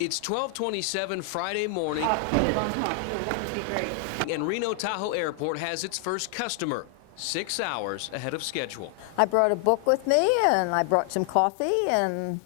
It's 12:27 Friday morning, and Reno Tahoe Airport has its first customer, 6 hours ahead of schedule. I brought a book with me, and I brought some coffee, and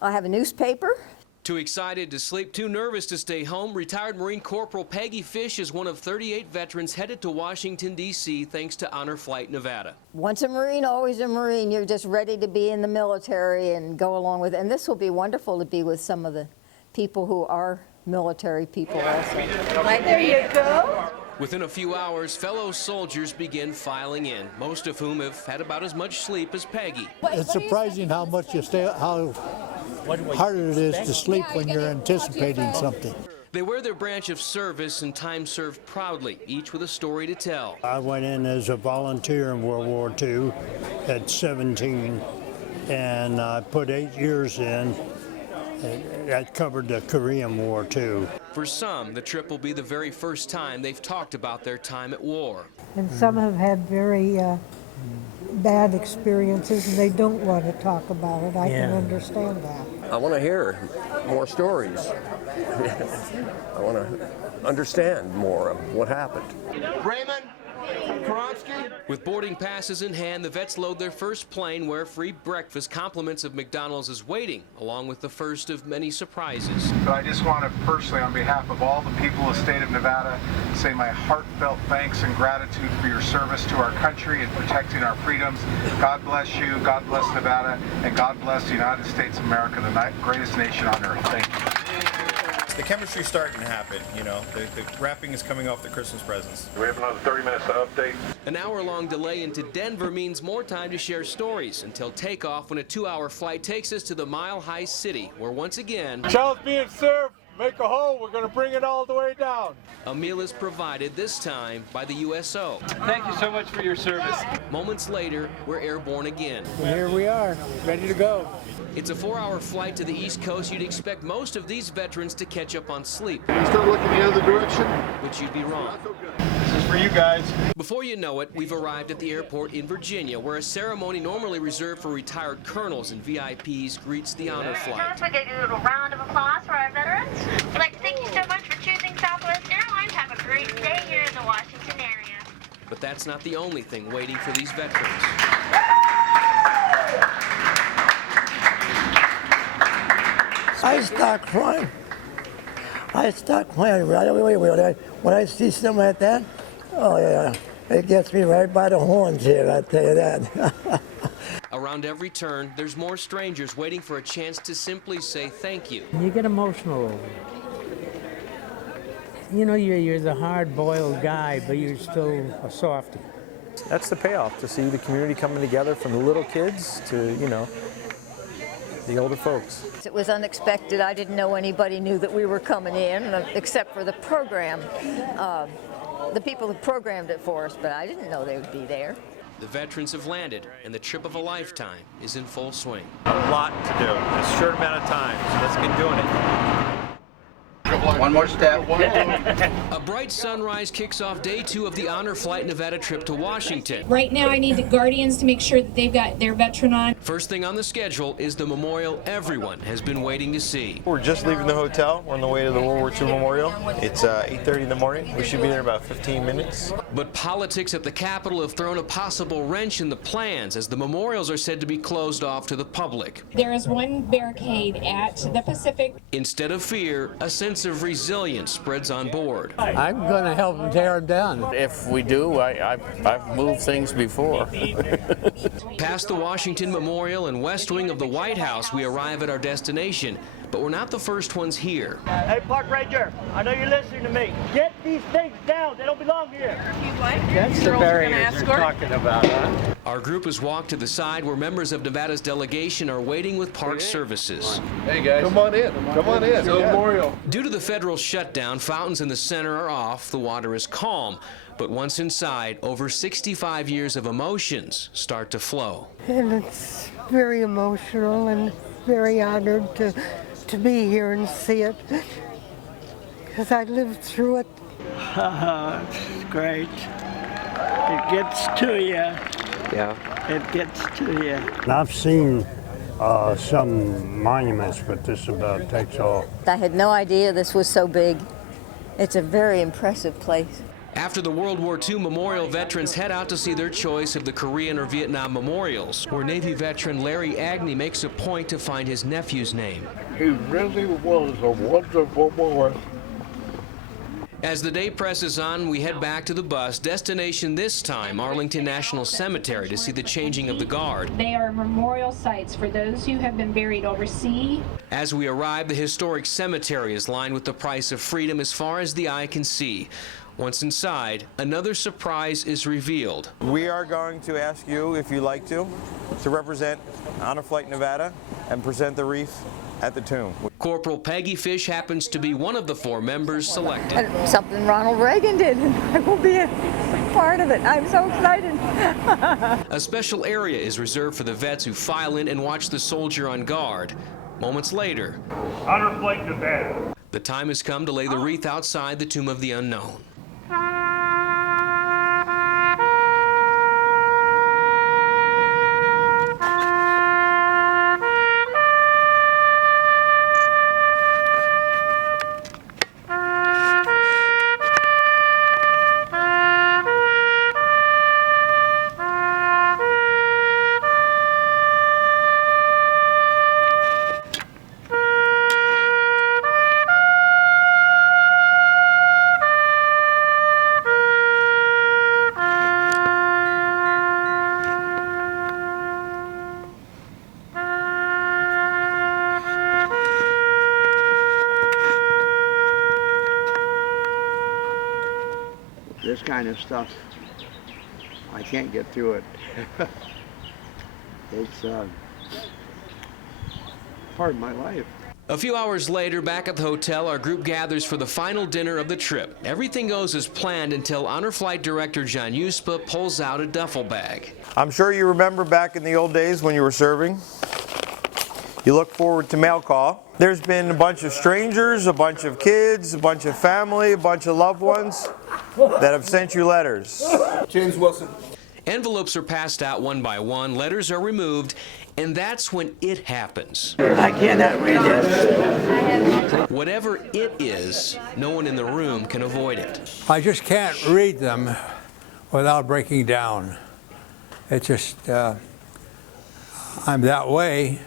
I have a newspaper. Too excited to sleep, too nervous to stay home, retired Marine Corporal Peggy Fish is one of 38 veterans headed to Washington, D.C. thanks to Honor Flight Nevada. Once a Marine, always a Marine. You're just ready to be in the military and go along with it. And this will be wonderful to be with some of the people who are military people also. Right, there you go. Within a few hours, fellow soldiers begin filing in, most of whom have had about as much sleep as Peggy. It's surprising how much you stay, how harder it is to sleep when you're anticipating something. They wear their branch of service and time served proudly, each with a story to tell. I went in as a volunteer in World War II at 17, and I put 8 years in. That covered the Korean War, too. For some, the trip will be the very first time they've talked about their time at war. And some have had very bad experiences, and they don't want to talk about it. I can understand that. I want to hear more stories. I want to understand more of what happened. Raymond, Kronsky. With boarding passes in hand, the vets load their first plane where free breakfast, compliments of McDonald's is waiting, along with the first of many surprises. But I just want to personally, on behalf of all the people of the state of Nevada, say my heartfelt thanks and gratitude for your service to our country and protecting our freedoms. God bless you, God bless Nevada, and God bless the United States of America, the greatest nation on earth. Thank you. The chemistry's starting to happen, you know. The wrapping is coming off the Christmas presents. We have another 30 minutes to update. An hour-long delay into Denver means more time to share stories until takeoff when a 2-hour flight takes us to the Mile High City, where once again, Child's being served. Make a hole. We're going to bring it all the way down. a meal is provided, this time by the USO. Thank you so much for your service. Moments later, we're airborne again. Here we are, ready to go. It's a 4-hour flight to the East Coast. You'd expect most of these veterans to catch up on sleep, Start looking the other direction. but you'd be wrong. This is for you guys. Before you know it, we've arrived at the airport in Virginia, where a ceremony normally reserved for retired colonels and VIPs greets the honor flight. First, we get a little round of applause for our veterans. We'd like to thank you so much for choosing Southwest Airlines. Have a great day here in the Washington area. But that's not the only thing waiting for these veterans. I start crying. I start crying right away when I see something like that. Oh yeah, it gets me right by the horns here, I tell you that. Around every turn, there's more strangers waiting for a chance to simply say thank you. You get emotional over it. You know, you're the hard-boiled guy, but you're still a softie. That's the payoff, to see the community coming together from the little kids to, you know, the older folks. It was unexpected. I didn't know anybody knew that we were coming in, except for the program, the people who programmed it for us, but I didn't know they would be there. The veterans have landed, and the trip of a lifetime is in full swing. A lot to do, a short amount of time, so let's get doing it. One more step. A bright sunrise kicks off day 2 of the Honor Flight Nevada trip to Washington. Right now, I need the Guardians to make sure that they've got their veteran on. First thing on the schedule is the memorial everyone has been waiting to see. We're just leaving the hotel. We're on the way to the World War II Memorial. It's 8:30 in the morning. We should be there in about 15 minutes. But politics at the Capitol have thrown a possible wrench in the plans, as the memorials are said to be closed off to the public. There is one barricade at the Pacific. Instead of fear, a sense of resilience spreads on board. I'm going to help them tear them down. If we do, I've moved things before. Past the Washington Memorial and west wing of the White House, we arrive at our destination, but we're not the first ones here. Hey, Park Ranger, I know you're listening to me. Get these things down. They don't belong here. That's the barriers you're talking about, huh? Our group has walked to the side where members of Nevada's delegation are waiting with park services. Hey guys, come on in. Come on in. Memorial. Due to the federal shutdown, fountains in the center are off, the water is calm. But once inside, over 65 years of emotions start to flow. And it's very emotional and very honored to be here and see it, because I lived through it. It's great. It gets to you. Yeah. It gets to you. And I've seen some monuments, but this about takes all. I had no idea this was so big. It's a very impressive place. After the World War II memorial, veterans head out to see their choice of the Korean or Vietnam memorials, where Navy veteran Larry Agnew makes a point to find his nephew's name. He really was a wonderful boy. As the day presses on, we head back to the bus. Destination this time, Arlington National Cemetery, to see the changing of the guard. They are memorial sites for those who have been buried overseas. As we arrive, the historic cemetery is lined with the price of freedom as far as the eye can see. Once inside, another surprise is revealed. We are going to ask you, if you'd like to represent Honor Flight Nevada and present the wreath at the tomb. Corporal Peggy Fish happens to be one of the 4 members selected. Something Ronald Reagan did, and I will be a part of it. I'm so excited. A special area is reserved for the vets who file in and watch the soldier on guard. Moments later, Honor Flight Nevada. the time has come to lay the wreath outside the Tomb of the Unknown. This kind of stuff, I can't get through it. It's part of my life. A few hours later, back at the hotel, our group gathers for the final dinner of the trip. Everything goes as planned until Honor Flight Director John Uspa pulls out a duffel bag. I'm sure you remember back in the old days when you were serving. You look forward to mail call. There's been a bunch of strangers, a bunch of kids, a bunch of family, a bunch of loved ones that have sent you letters. James Wilson. Envelopes are passed out one by one, letters are removed, and that's when it happens. I cannot read this. Whatever it is, no one in the room can avoid it. I just can't read them without breaking down. It's just, I'm that way,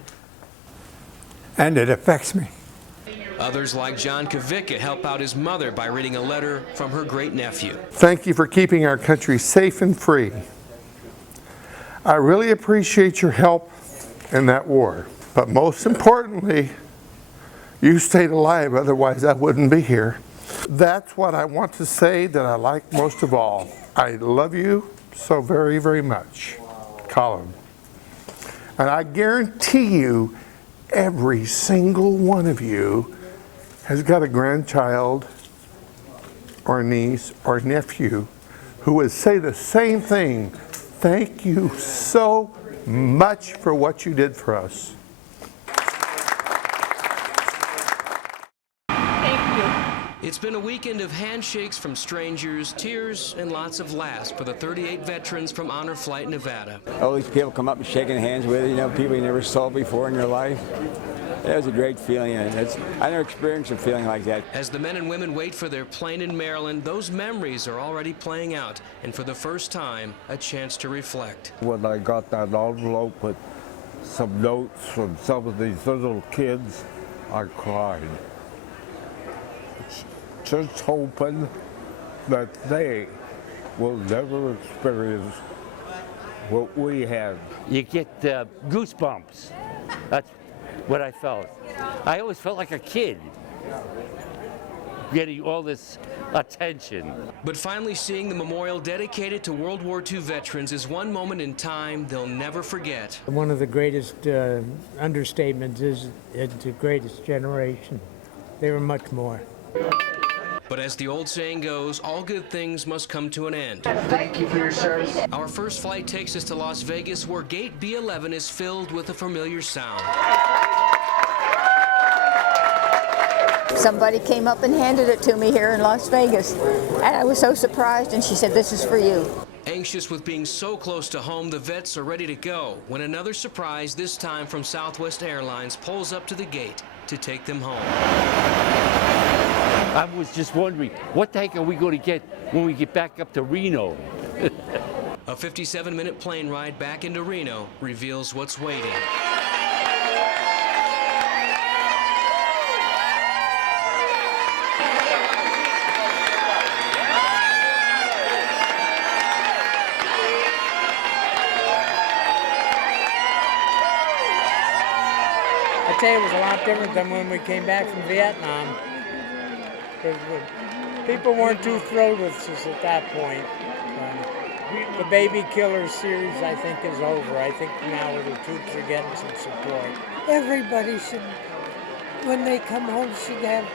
and it affects me. Others, like John Kavicka, help out his mother by reading a letter from her great-nephew. Thank you for keeping our country safe and free. I really appreciate your help in that war. But most importantly, you stayed alive, otherwise I wouldn't be here. That's what I want to say that I like most of all. I love you so very, very much, Colin. And I guarantee you, every single one of you has got a grandchild or niece or nephew who would say the same thing. Thank you so much for what you did for us. It's been a weekend of handshakes from strangers, tears, and lots of laughs for the 38 veterans from Honor Flight Nevada. All these people come up and shaking hands with you, people you never saw before in your life. It was a great feeling, and I never experienced a feeling like that. As the men and women wait for their plane in Maryland, those memories are already playing out, and for the first time, a chance to reflect. When I got that envelope with some notes from some of these little kids, I cried. Just hoping that they will never experience what we had. You get goosebumps. That's what I felt. I always felt like a kid getting all this attention. But finally seeing the memorial dedicated to World War II veterans is one moment in time they'll never forget. One of the greatest understatements is it's the greatest generation. They were much more. But as the old saying goes, all good things must come to an end. Thank you for your service. Our first flight takes us to Las Vegas, where Gate B11 is filled with a familiar sound. Somebody came up and handed it to me here in Las Vegas, and I was so surprised, and she said, "This is for you." Anxious with being so close to home, the vets are ready to go when another surprise, this time from Southwest Airlines, pulls up to the gate to take them home. I was just wondering, what the heck are we going to get when we get back up to Reno? A 57-minute plane ride back into Reno reveals what's waiting. I tell you, it was a lot different than when we came back from Vietnam. Because people weren't too thrilled with us at that point. The Baby Killer series, I think, is over. I think now the troops are getting some support. Everybody should, when they come home, should have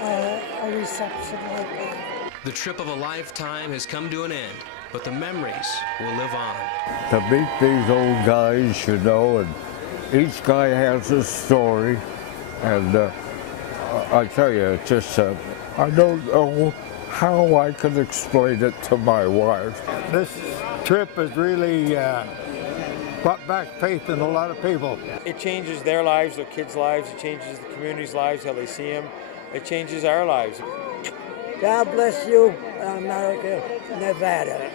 a reception like that. The trip of a lifetime has come to an end, but the memories will live on. To meet these old guys, you know, and each guy has his story, and I tell you, it's just, I don't know how I can explain it to my wife. This trip has really brought back faith in a lot of people. It changes their lives, their kids' lives. It changes the community's lives, how they see them. It changes our lives. God bless you, America, Nevada.